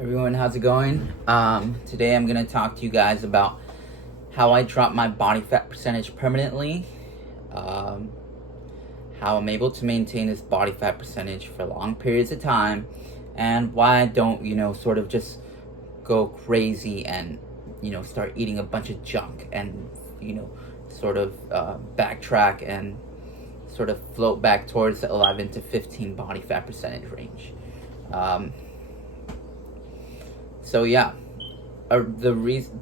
Everyone, how's it going? Today I'm gonna talk to you guys about how I drop my body fat percentage permanently, um, how I'm able to maintain this body fat percentage for long periods of time, and why I don't, sort of just go crazy and, start eating a bunch of junk and, sort of backtrack and sort of float back towards the 11 to 15 body fat percentage range. So yeah, the reason,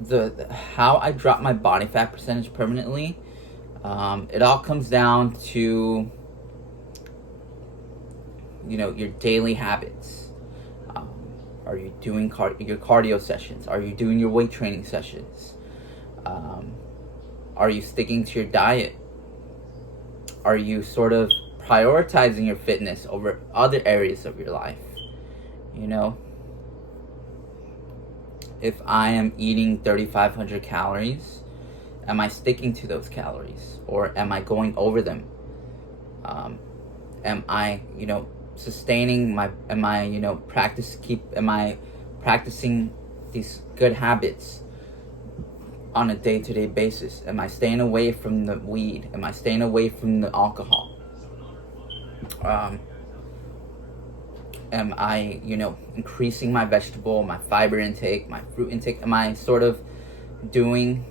the how I drop my body fat percentage permanently, it all comes down to your daily habits. Um, are you doing your cardio sessions? Are you doing your weight training sessions? Um, are you sticking to your diet? Are you sort of prioritizing your fitness over other areas of your life? You know, if I am eating 3,500 calories, am I sticking to those calories or am I going over them? Am I, sustaining my, am I, am I practicing these good habits on a day-to-day basis? Am I staying away from the weed? Am I staying away from the alcohol? Am I, increasing my vegetable, my fiber intake, my fruit intake? Am I sort of doing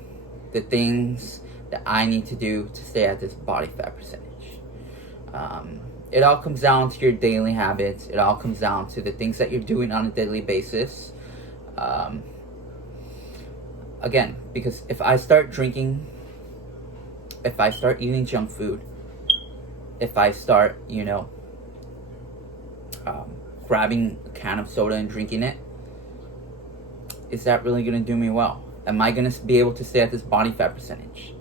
the things that I need to do to stay at this body fat percentage? It all comes down to your daily habits. It all comes down to the things that you're doing on a daily basis. Again, because if I start drinking, if I start eating junk food, if I start, grabbing a can of soda and drinking it, is that really going to do me well? Am I going to be able to stay at this body fat percentage?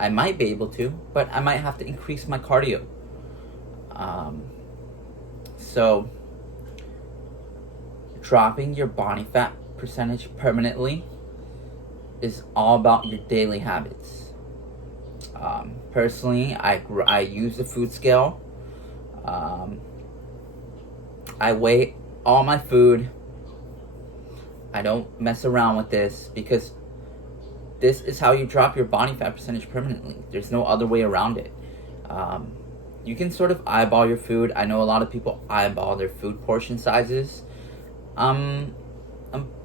I might be able to, but I might have to increase my cardio. So dropping your body fat percentage permanently is all about your daily habits. Personally, I use the food scale. I weigh all my food. I don't mess around with this because this is how you drop your body fat percentage permanently. There's no other way around it. You can sort of eyeball your food. I know a lot of people eyeball their food portion sizes. I'm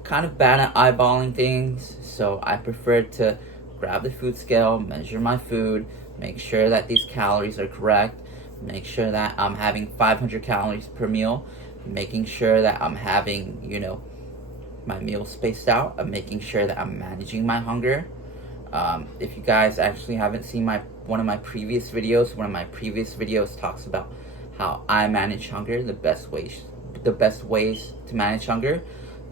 kind of bad at eyeballing things, so I prefer to grab the food scale, measure my food, make sure that these calories are correct, make sure that I'm having 500 calories per meal, making sure that I'm having, my meals spaced out. I'm making sure that I'm managing my hunger. If you guys actually haven't seen one of my previous videos talks about how I manage hunger, the best ways to manage hunger,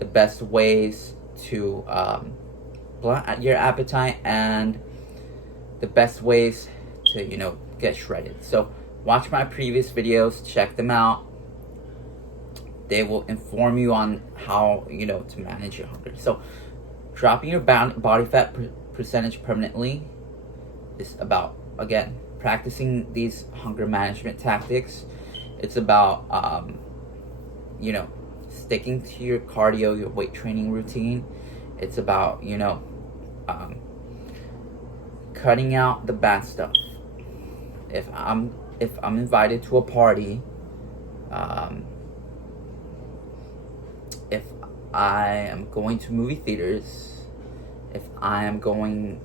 the best ways to blunt your appetite, and the best ways to get shredded. So watch my previous videos, check them out. They will inform you on how to manage your hunger. So dropping your body fat percentage permanently is about, again, practicing these hunger management tactics. It's about sticking to your cardio, your weight training routine. It's about cutting out the bad stuff. If I'm invited to a party, if I am going to movie theaters, if I am going,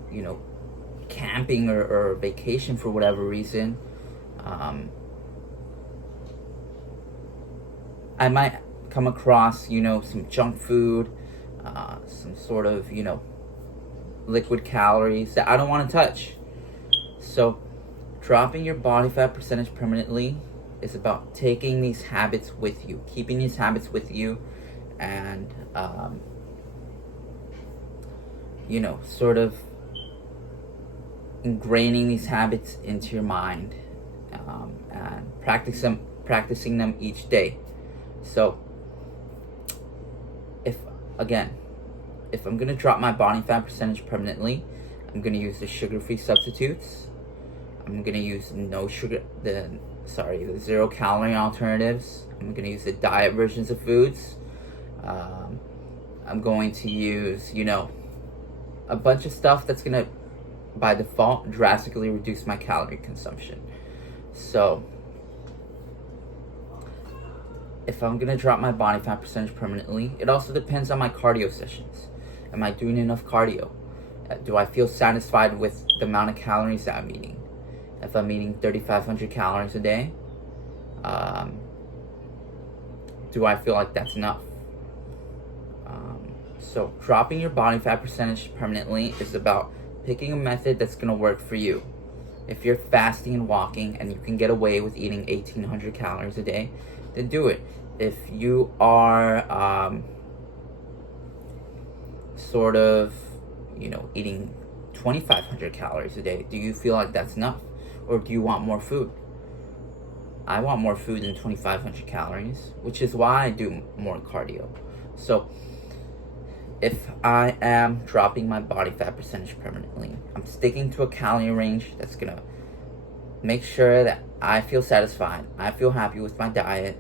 camping or vacation for whatever reason, I might come across, some junk food, some sort of, liquid calories that I don't want to touch. So dropping your body fat percentage permanently is about taking these habits with you, keeping these habits with you, and sort of ingraining these habits into your mind, and practicing them each day. So if I'm gonna drop my body fat percentage permanently, I'm gonna use the sugar-free substitutes. I'm gonna use the 0-calorie alternatives. I'm gonna use the diet versions of foods. I'm going to use, a bunch of stuff that's going to, by default, drastically reduce my calorie consumption. So, if I'm going to drop my body fat percentage permanently, it also depends on my cardio sessions. Am I doing enough cardio? Do I feel satisfied with the amount of calories that I'm eating? If I'm eating 3,500 calories a day, do I feel like that's enough? So dropping your body fat percentage permanently is about picking a method that's going to work for you. If you're fasting and walking and you can get away with eating 1,800 calories a day, then do it. If you are sort of, eating 2,500 calories a day, do you feel like that's enough? Or do you want more food? I want more food than 2,500 calories, which is why I do more cardio. So, if I am dropping my body fat percentage permanently, I'm sticking to a calorie range that's gonna make sure that I feel satisfied, I feel happy with my diet,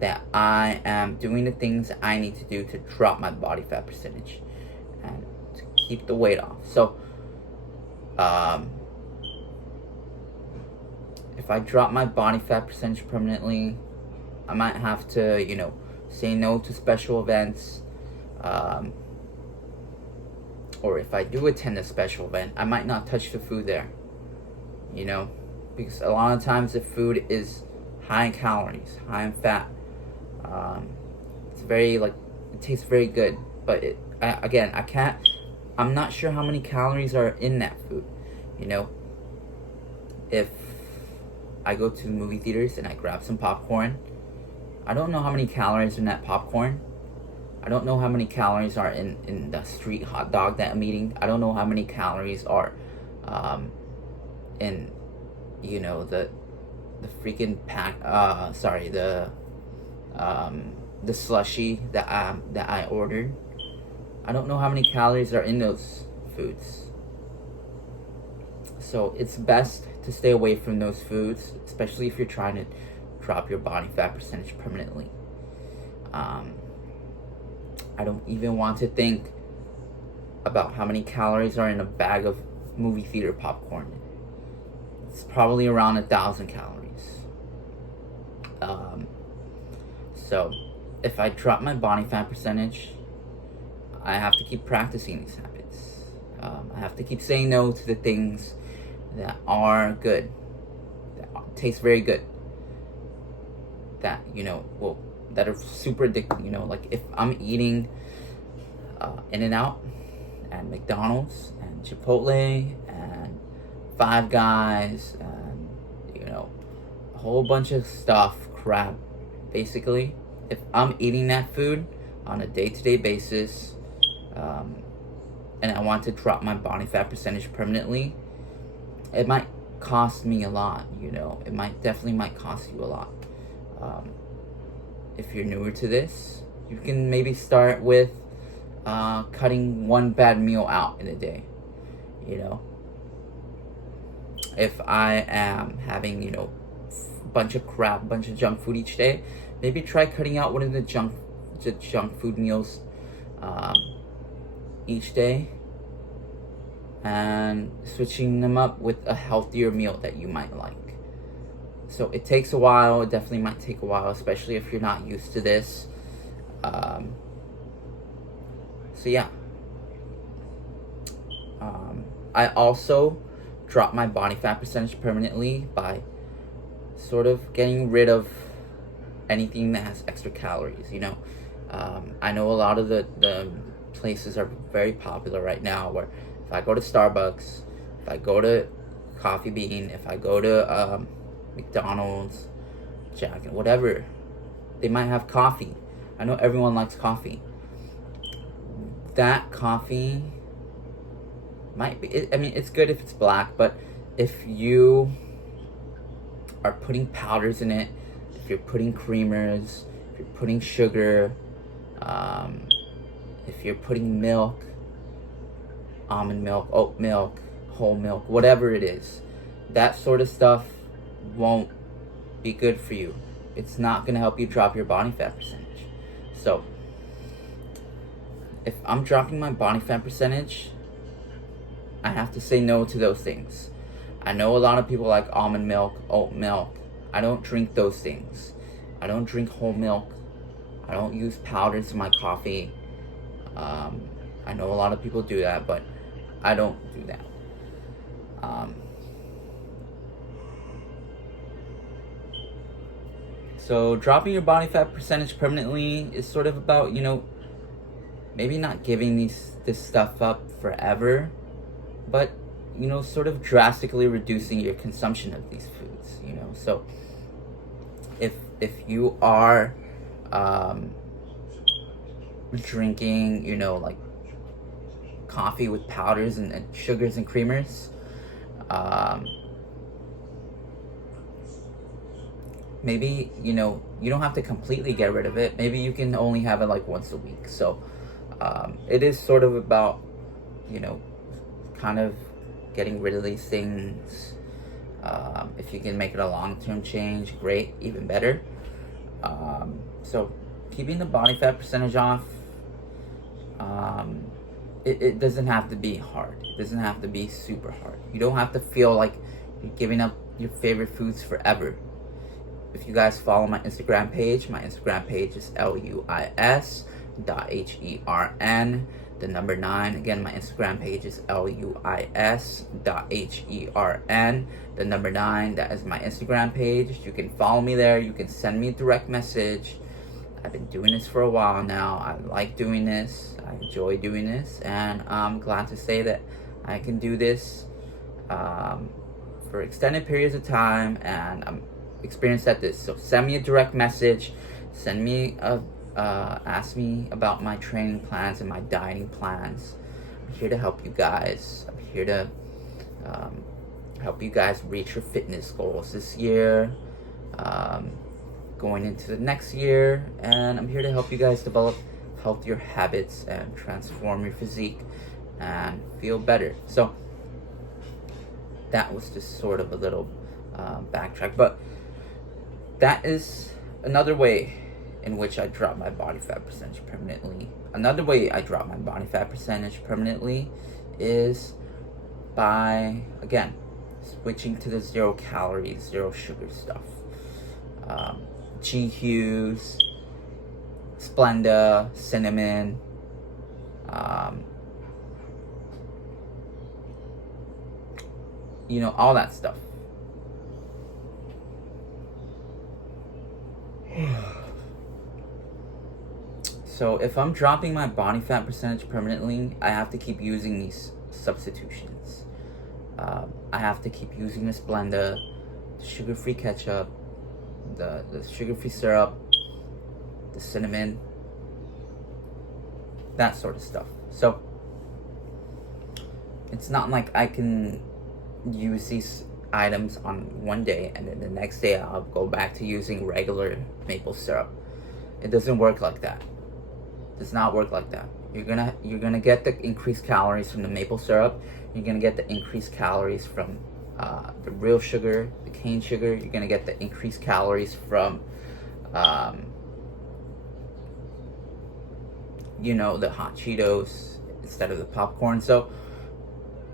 that I am doing the things I need to do to drop my body fat percentage and to keep the weight off. So, if I drop my body fat percentage permanently, I might have to, say no to special events. Or if I do attend a special event, I might not touch the food there. Because a lot of times the food is high in calories, high in fat. It's very, it tastes very good. But I'm not sure how many calories are in that food. If I go to the movie theaters and I grab some popcorn, I don't know how many calories are in that popcorn. I don't know how many calories are in the street hot dog that I'm eating. I don't know how many calories are in, the freaking pack, the slushie that I ordered. I don't know how many calories are in those foods. So it's best to stay away from those foods, especially if you're trying to drop your body fat percentage permanently. I don't even want to think about how many calories are in a bag of movie theater popcorn. It's probably around 1,000 calories. So if I drop my body fat percentage, I have to keep practicing these habits. I have to keep saying no to the things that are good, that taste very good, that that are super addicting. Like if I'm eating In-N-Out and McDonald's and Chipotle and Five Guys and a whole bunch of crap, basically, if I'm eating that food on a day-to-day basis, and I want to drop my body fat percentage permanently, it might cost me a lot. It definitely cost you a lot. If you're newer to this, you can maybe start with cutting one bad meal out in a day. If I am having a bunch of junk food each day, maybe try cutting out one of the junk food meals each day and switching them up with a healthier meal that you might like. So it takes a while. It definitely might take a while, especially if you're not used to this. So yeah. I also drop my body fat percentage permanently by sort of getting rid of anything that has extra calories. I know a lot of the places are very popular right now, where if I go to Starbucks, if I go to Coffee Bean, if I go to McDonald's, Jack, whatever, they might have coffee. I know everyone likes coffee. That coffee might be, it's good if it's black, but if you are putting powders in it, if you're putting creamers, if you're putting sugar, if you're putting milk, almond milk, oat milk, whole milk, whatever it is, that sort of stuff won't be good for you. it's not going to help you drop your body fat percentage. So if I'm dropping my body fat percentage, I have to say no to those things. I know a lot of people like almond milk, oat milk. I don't drink those things. I don't drink whole milk. I don't use powders in my coffee. I know a lot of people do that, but I don't do that. So dropping your body fat percentage permanently is sort of about, maybe not giving this stuff up forever, but, sort of drastically reducing your consumption of these foods, So if you are drinking, like coffee with powders and sugars and creamers, maybe, you don't have to completely get rid of it. Maybe you can only have it like once a week. So it is sort of about, kind of getting rid of these things. If you can make it a long-term change, great, even better. So keeping the body fat percentage off, it doesn't have to be hard. It doesn't have to be super hard. You don't have to feel like you're giving up your favorite foods forever. If you guys follow my Instagram page is LUIS.HERN, the number 9. Again, my Instagram page is LUIS.HERN, the number 9. That is my Instagram page. You can follow me there. You can send me a direct message. I've been doing this for a while now. I like doing this. I enjoy doing this. And I'm glad to say that I can do this for extended periods of time. And I'm experienced at this. So send me a direct message. Send me ask me about my training plans and my dieting plans. I'm here to help you guys. I'm here to help you guys reach your fitness goals this year, going into the next year, and I'm here to help you guys develop healthier habits and transform your physique and feel better. So that was just sort of a little backtrack, but that is another way in which I drop my body fat percentage permanently. Another way I drop my body fat percentage permanently is by, again, switching to the 0 calories, 0 sugar stuff. G-Hughes, Splenda, cinnamon, all that stuff. So if I'm dropping my body fat percentage permanently, I have to keep using these substitutions. I have to keep using the Splenda, the sugar-free ketchup, the sugar-free syrup, the cinnamon, that sort of stuff. So it's not like I can use these items on one day and then the next day I'll go back to using regular maple syrup. It doesn't work like that. It does not work like that. You're gonna get the increased calories from the maple syrup. You're gonna get the increased calories from the real sugar, the cane sugar. You're gonna get the increased calories from the hot Cheetos instead of the popcorn. So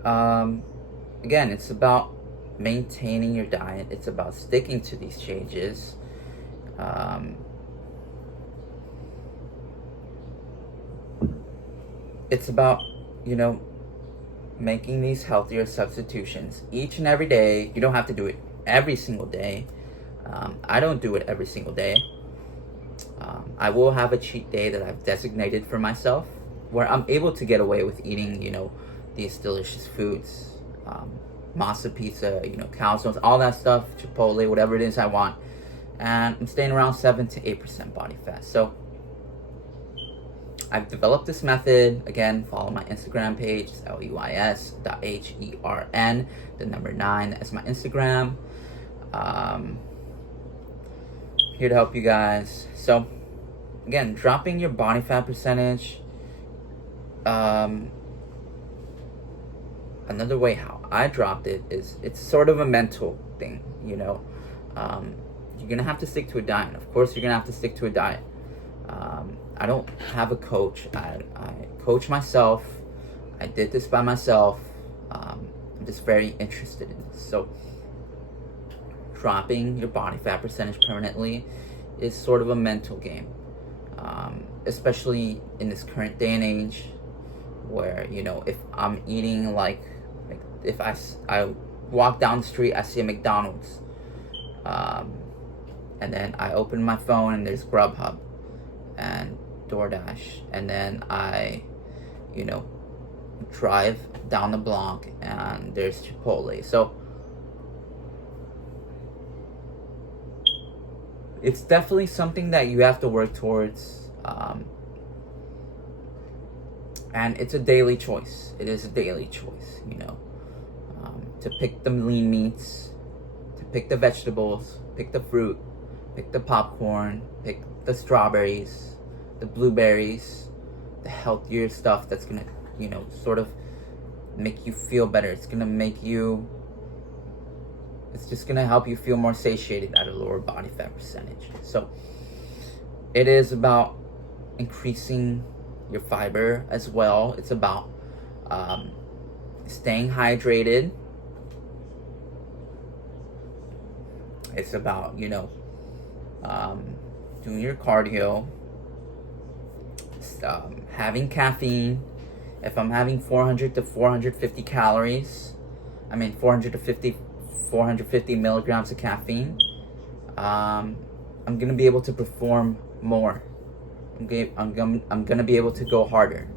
again, it's about maintaining your diet. It's about sticking to these changes. It's about, making these healthier substitutions each and every day. You don't have to do it every single day. I don't do it every single day. I will have a cheat day that I've designated for myself where I'm able to get away with eating, these delicious foods. Masa pizza, calzones, all that stuff, Chipotle, whatever it is I want. And I'm staying around 7 to 8% body fat. So I've developed this method. Again, follow my Instagram page. It's LUIS.HERN, the number 9. That's my Instagram. Here to help you guys. So again, dropping your body fat percentage. Another way how I dropped it is it's sort of a mental thing, you're gonna have to stick to a diet. Of course, you're gonna have to stick to a diet. I don't have a coach. I coach myself. I did this by myself. I'm just very interested in this. So, dropping your body fat percentage permanently is sort of a mental game, especially in this current day and age, where, you know, if I'm eating like if I walk down the street, I see a McDonald's, and then I open my phone and there's Grubhub and DoorDash, and then I, you know, drive down the block and there's Chipotle. So it's definitely something that you have to work towards, and it's a daily choice. It is a daily choice, you know, to pick the lean meats, to pick the vegetables, pick the fruit, pick the popcorn, pick the strawberries, the blueberries, the healthier stuff that's gonna, you know, sort of make you feel better. It's just gonna help you feel more satiated at a lower body fat percentage. So it is about increasing your fiber as well. It's about staying hydrated. It's about, you know, doing your cardio, having caffeine. If I'm having 400 to 450 calories, 450 milligrams of caffeine, I'm gonna be able to perform more. I'm gonna be able to go harder.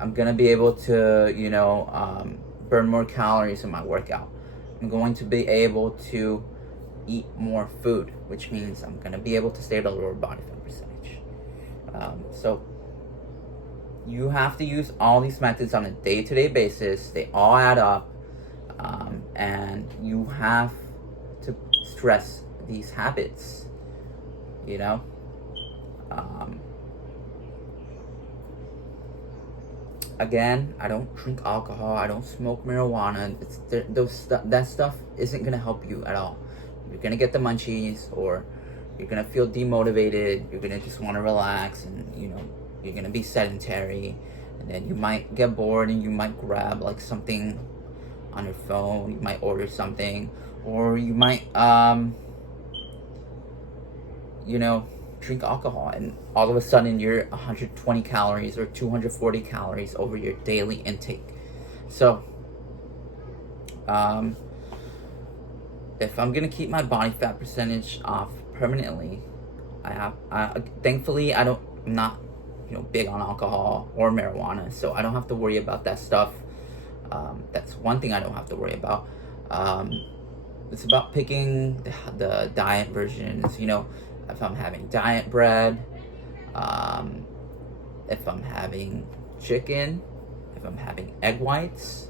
I'm gonna be able to, you know, burn more calories in my workout. I'm going to be able to eat more food, which means I'm gonna be able to stay at a lower body fat percentage. So you have to use all these methods on a day-to-day basis. They all add up, and you have to stress these habits, you know. Again, I don't drink alcohol. I don't smoke marijuana. That stuff isn't gonna help you at all. You're gonna get the munchies, or you're gonna feel demotivated. You're gonna just want to relax, and, you know, you're gonna be sedentary, and then you might get bored and you might grab like something on your phone. You might order something, or you might you know, drink alcohol, and all of a sudden you're 120 calories or 240 calories over your daily intake. So if I'm gonna keep my body fat percentage off permanently, thankfully I'm not, you know, big on alcohol or marijuana, so I don't have to worry about that stuff. That's one thing I don't have to worry about. It's about picking the diet versions, you know. If I'm having diet bread, if I'm having chicken, if I'm having egg whites,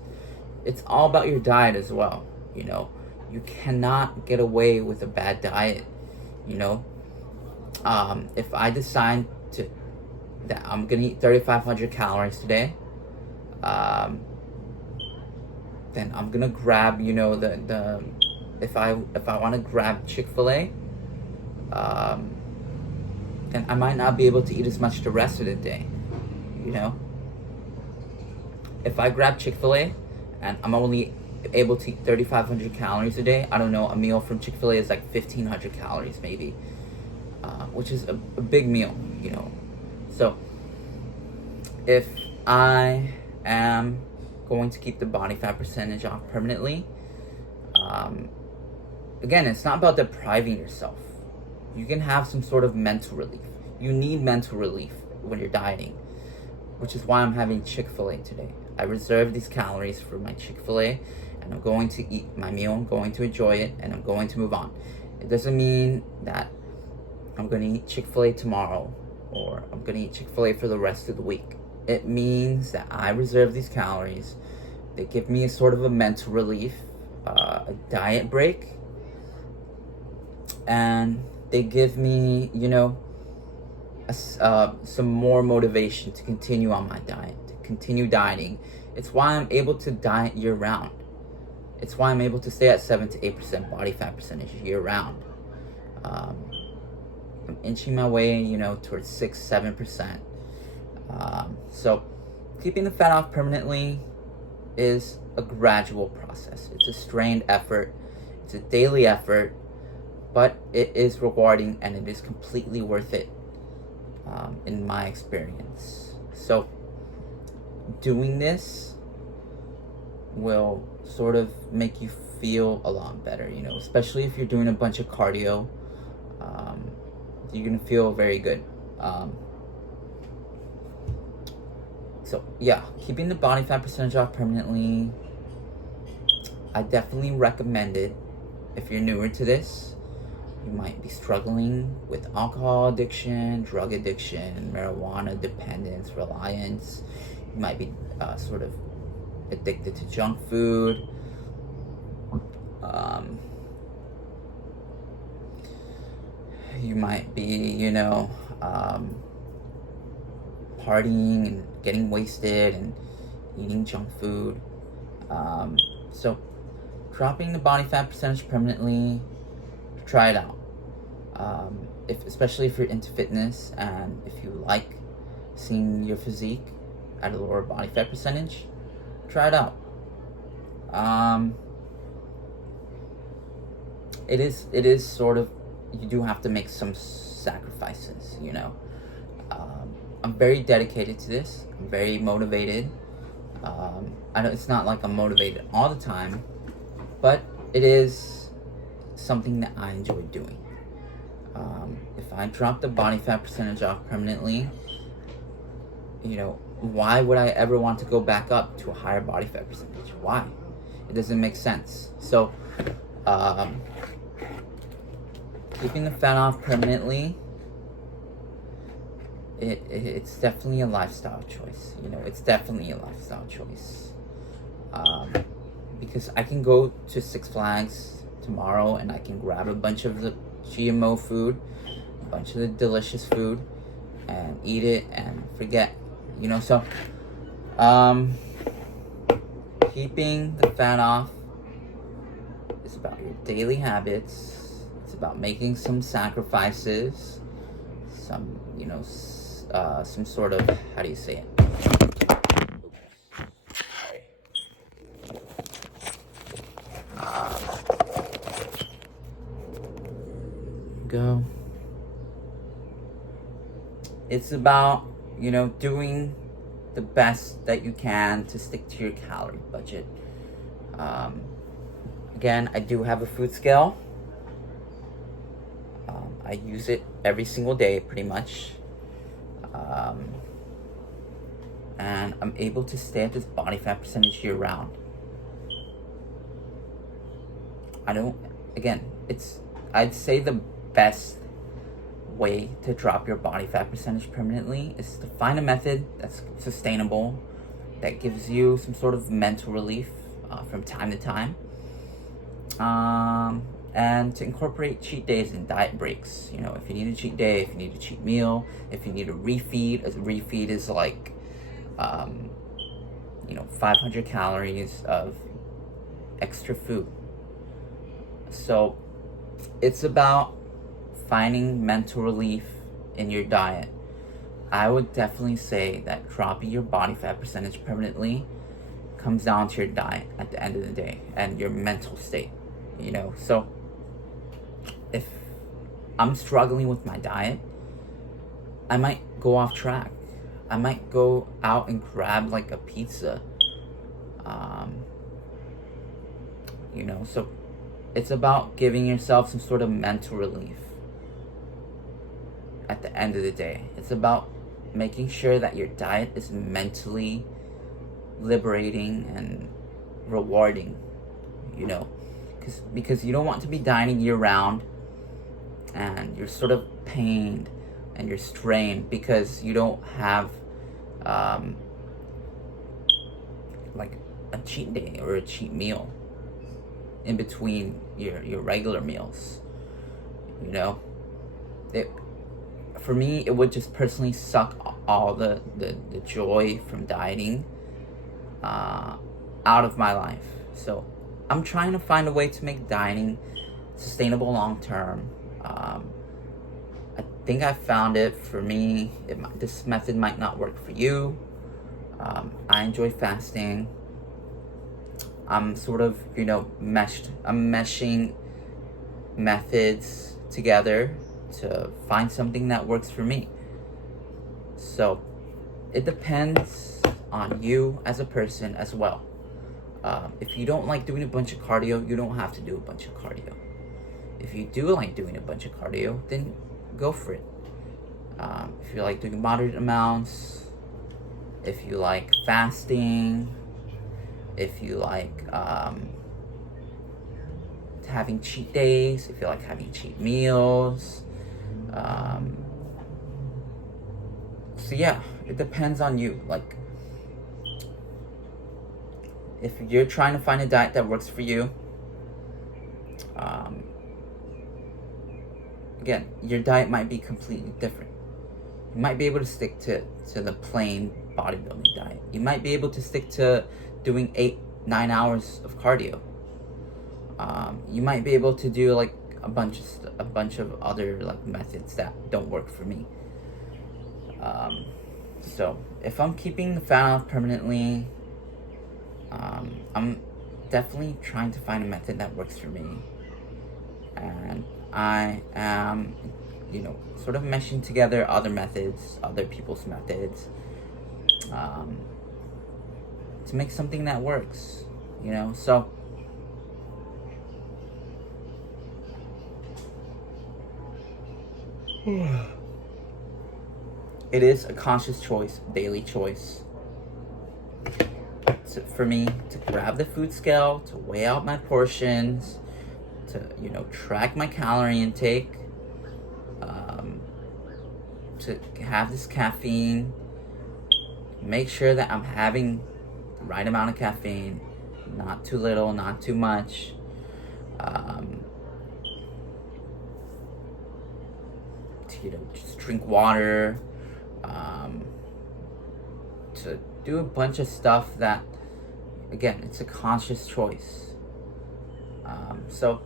it's all about your diet as well, you know. You cannot get away with a bad diet, you know. If I decide that I'm gonna eat 3,500 calories today, then I'm gonna grab, you know, if I want to grab Chick-fil-A, then I might not be able to eat as much the rest of the day, you know. If I grab Chick-fil-A and I'm only able to eat 3,500 calories a day, I don't know, a meal from Chick-fil-A is like 1,500 calories maybe, which is a big meal, you know. So if I am going to keep the body fat percentage off permanently, again, it's not about depriving yourself. You can have some sort of mental relief. You need mental relief when you're dieting, which is why I'm having Chick-fil-A today. I reserved these calories for my Chick-fil-A, and I'm going to eat my meal, I'm going to enjoy it, and I'm going to move on. It doesn't mean that I'm going to eat Chick-fil-A tomorrow, or I'm going to eat Chick-fil-A for the rest of the week. It means that I reserve these calories. They give me a sort of a mental relief, a diet break, and they give me, you know, some more motivation to continue on my diet, to continue dieting. It's why I'm able to diet year round. It's why I'm able to stay at 7 to 8% body fat percentage year round. Um, I'm inching my way, towards 6-7%. So keeping the fat off permanently is a gradual process. It's a strained effort. It's a daily effort, but it is rewarding and it is completely worth it, in my experience. So doing this will sort of make you feel a lot better, especially if you're doing a bunch of cardio. You're gonna feel very good. So yeah, keeping the body fat percentage off permanently, I definitely recommend it. If you're newer to this, you might be struggling with alcohol addiction, drug addiction, marijuana dependence, reliance. You might be sort of addicted to junk food. You might be, partying and getting wasted and eating junk food. So dropping the body fat percentage permanently, try it out. Especially if you're into fitness and if you like seeing your physique at a lower body fat percentage, try it out. It is sort of, you do have to make some sacrifices, I'm very dedicated to this. I'm very motivated. I know it's not like I'm motivated all the time, but it is something that I enjoy doing. If I drop the body fat percentage off permanently, why would I ever want to go back up to a higher body fat percentage? Why? It doesn't make sense. So, keeping the fat off permanently, it's definitely a lifestyle choice. It's definitely a lifestyle choice. Because I can go to Six Flags tomorrow and I can grab a bunch of the GMO food, a bunch of the delicious food, and eat it and forget. So keeping the fat off is about your daily habits. It's about making some sacrifices, some sort of, how do you say it? Go. It's about, doing the best that you can to stick to your calorie budget. Again, I do have a food scale. I use it every single day, pretty much. And I'm able to stay at this body fat percentage year round. I'd say the best way to drop your body fat percentage permanently is to find a method that's sustainable, that gives you some sort of mental relief from time to time, and to incorporate cheat days and diet breaks. If you need a cheat day, if you need a cheat meal, if you need a refeed is like 500 calories of extra food. So it's about finding mental relief in your diet. I would definitely say that dropping your body fat percentage permanently comes down to your diet at the end of the day and your mental state. So if I'm struggling with my diet, I might go off track. I might go out and grab like a pizza. So it's about giving yourself some sort of mental relief at the end of the day. It's about making sure that your diet is mentally liberating and rewarding, because you don't want to be dieting year round and you're sort of pained and you're strained because you don't have like a cheat day or a cheat meal in between your regular meals. For me, it would just personally suck all the joy from dieting out of my life. So I'm trying to find a way to make dieting sustainable long term. Um, I think I found it for me. This method might not work for you. I enjoy fasting. I'm sort of, I'm meshing methods together to find something that works for me. So it depends on you as a person as well. If you don't like doing a bunch of cardio, you don't have to do a bunch of cardio. If you do like doing a bunch of cardio, then go for it. If you like doing moderate amounts, if you like fasting, if you like having cheat days, if you like having cheat meals. So yeah, it depends on you. Like, if you're trying to find a diet that works for you, again, your diet might be completely different. You might be able to stick to the plain bodybuilding diet. You might be able to stick to doing 8-9 hours of cardio. You might be able to do like a bunch of other like methods that don't work for me. So if I'm keeping the fat off permanently, I'm definitely trying to find a method that works for me, and I am, sort of meshing together other methods, other people's methods, to make something that works, so it is a conscious choice, daily choice, for me to grab the food scale, to weigh out my portions, to track my calorie intake, to have this caffeine, make sure that I'm having the right amount of caffeine, not too little, not too much, to just drink water, to do a bunch of stuff that, again, it's a conscious choice. So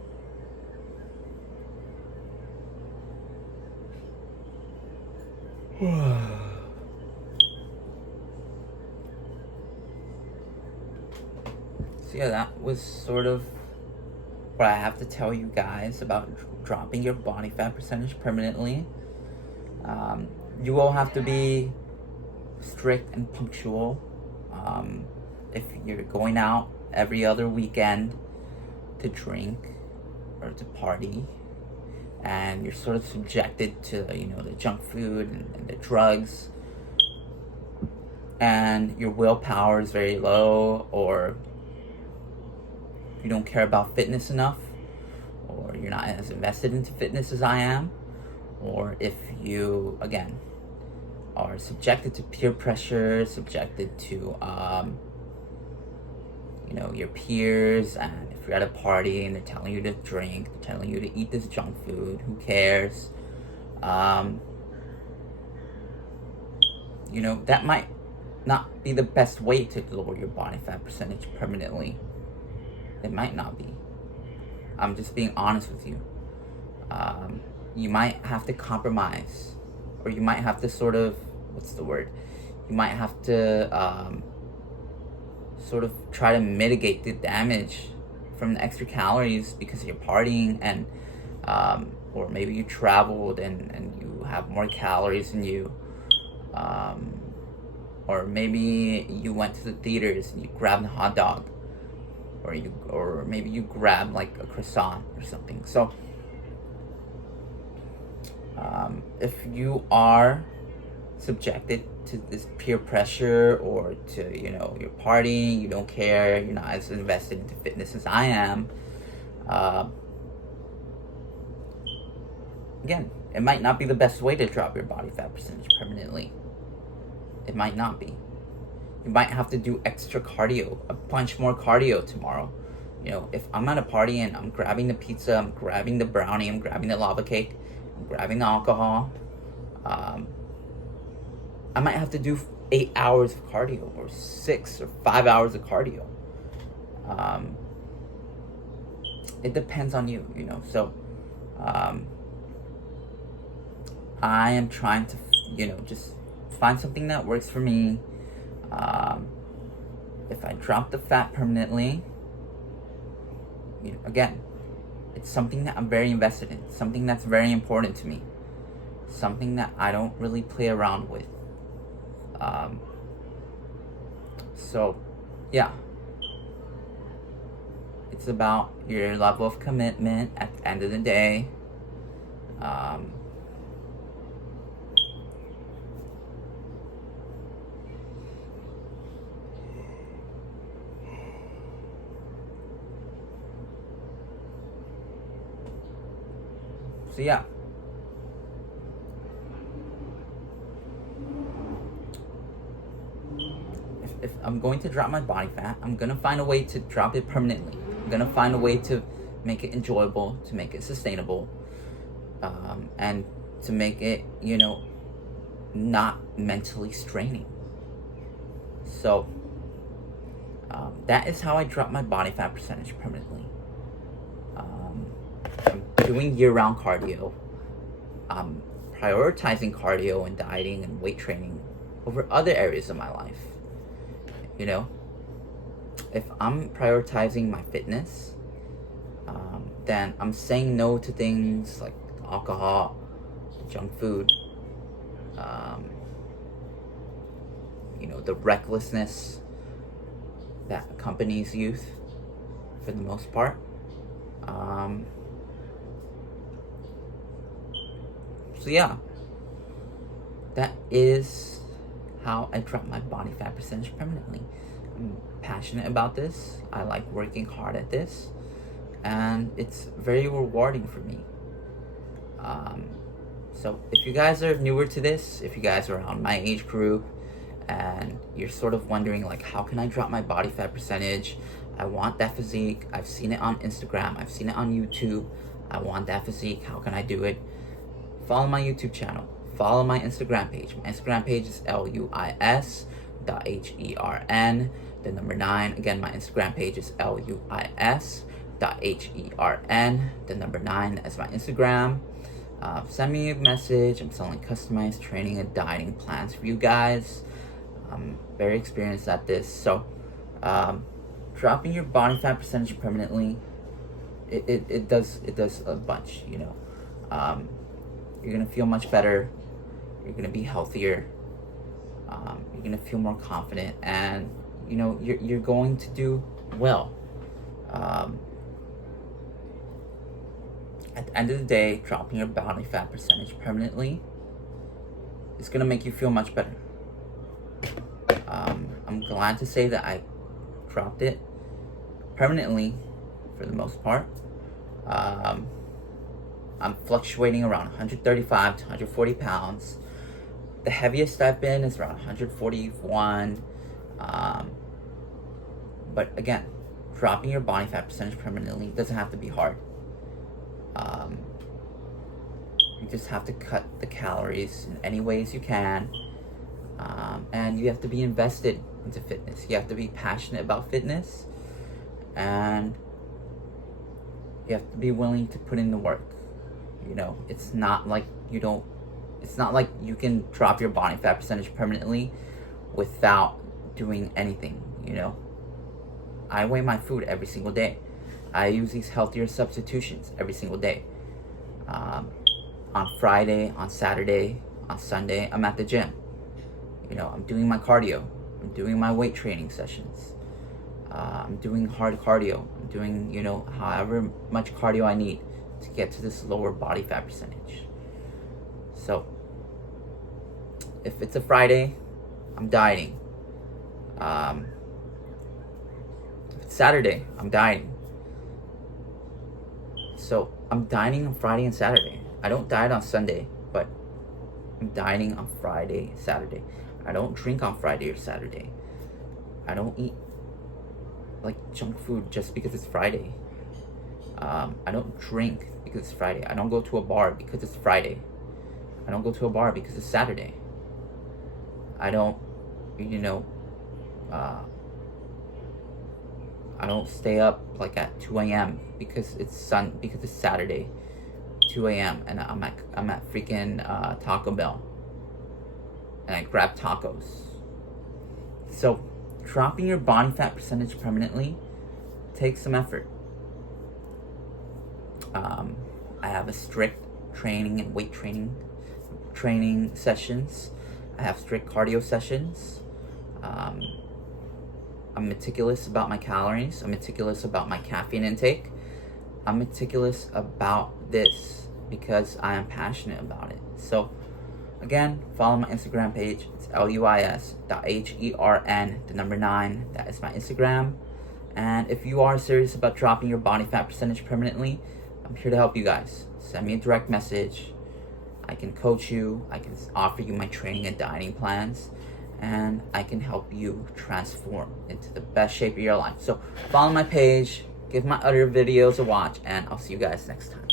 yeah, that was sort of what I have to tell you guys about dropping your body fat percentage permanently. You will have to be strict and punctual. If you're going out every other weekend to drink or to party, and you're sort of subjected to the junk food and the drugs, and your willpower is very low, or you don't care about fitness enough, or you're not as invested into fitness as I am, or if you, again, are subjected to peer pressure, subjected to your peers, and if you're at a party and they're telling you to drink, they're telling you to eat this junk food, who cares? That might not be the best way to lower your body fat percentage permanently. It might not be. I'm just being honest with you. You might have to compromise, or you might have to sort of, you might have to sort of try to mitigate the damage from the extra calories because you're partying, and or maybe you traveled and you have more calories than you, or maybe you went to the theaters and you grabbed a hot dog, or maybe you grabbed like a croissant or something. So if you are subjected to this peer pressure, or to you're partying, you don't care, you're not as invested into fitness as I am, again, it might not be the best way to drop your body fat percentage permanently. It might not be. You might have to do extra cardio, a bunch more cardio tomorrow. If I'm at a party and I'm grabbing the pizza, I'm grabbing the brownie, I'm grabbing the lava cake, I'm grabbing the alcohol, I might have to do 8 hours of cardio, or 6 or 5 hours of cardio. It depends on you, So I am trying to, just find something that works for me. If I drop the fat permanently, again, it's something that I'm very invested in, something that's very important to me, something that I don't really play around with. So, yeah, it's about your level of commitment at the end of the day. So yeah, if I'm going to drop my body fat, I'm gonna find a way to drop it permanently. I'm gonna find a way to make it enjoyable, to make it sustainable, and to make it, not mentally straining. So that is how I drop my body fat percentage permanently. I'm doing year-round cardio. I'm prioritizing cardio and dieting and weight training over other areas of my life. If I'm prioritizing my fitness, then I'm saying no to things like alcohol, junk food, the recklessness that accompanies youth for the most part. So yeah, that is how I drop my body fat percentage permanently. I'm passionate about this. I like working hard at this, and it's very rewarding for me. So if you guys are newer to this, if you guys are around my age group, and you're sort of wondering like, how can I drop my body fat percentage? I want that physique. I've seen it on Instagram. I've seen it on YouTube. I want that physique. How can I do it? Follow my YouTube channel. Follow my Instagram page. My Instagram page is luis.hern, the number 9. Again, my Instagram page is luis.hern, the number 9 as my Instagram. Send me a message. I'm selling customized training and dieting plans for you guys. I'm very experienced at this. So, dropping your body fat percentage permanently, it does a bunch. You're gonna feel much better. You're gonna be healthier. You're gonna feel more confident, and you're going to do well. At the end of the day, dropping your body fat percentage permanently is gonna make you feel much better. I'm glad to say that I dropped it permanently for the most part. I'm fluctuating around 135 to 140 pounds. The heaviest I've been is around 141. But again, dropping your body fat percentage permanently doesn't have to be hard. You just have to cut the calories in any ways you can. And you have to be invested into fitness. You have to be passionate about fitness. And you have to be willing to put in the work. It's not like you can drop your body fat percentage permanently without doing anything. I weigh my food every single day. I use these healthier substitutions every single day. On Friday, on Saturday, on Sunday, I'm at the gym. I'm doing my cardio. I'm doing my weight training sessions. I'm doing hard cardio. I'm doing, however much cardio I need to get to this lower body fat percentage. So, if it's a Friday, I'm dieting. If it's Saturday, I'm dieting. So, I'm dieting on Friday and Saturday. I don't diet on Sunday, but I'm dieting on Friday, Saturday. I don't drink on Friday or Saturday. I don't eat junk food just because it's Friday. I don't drink because it's Friday. I don't go to a bar because it's Friday. I don't go to a bar because it's Saturday. I don't, I don't stay up at 2 a.m. because it's Saturday. 2 a.m. and I'm at freaking Taco Bell, and I grab tacos. So dropping your body fat percentage permanently takes some effort. I have a strict training and weight training sessions. I have strict cardio sessions. I'm meticulous about my calories. I'm meticulous about my caffeine intake. I'm meticulous about this because I am passionate about it. So again, follow my Instagram page. It's luis.hern9. That is my Instagram. And if you are serious about dropping your body fat percentage permanently, I'm here to help you guys. Send me a direct message. I can coach you. I can offer you my training and dieting plans. And I can help you transform into the best shape of your life. So follow my page, give my other videos a watch, and I'll see you guys next time.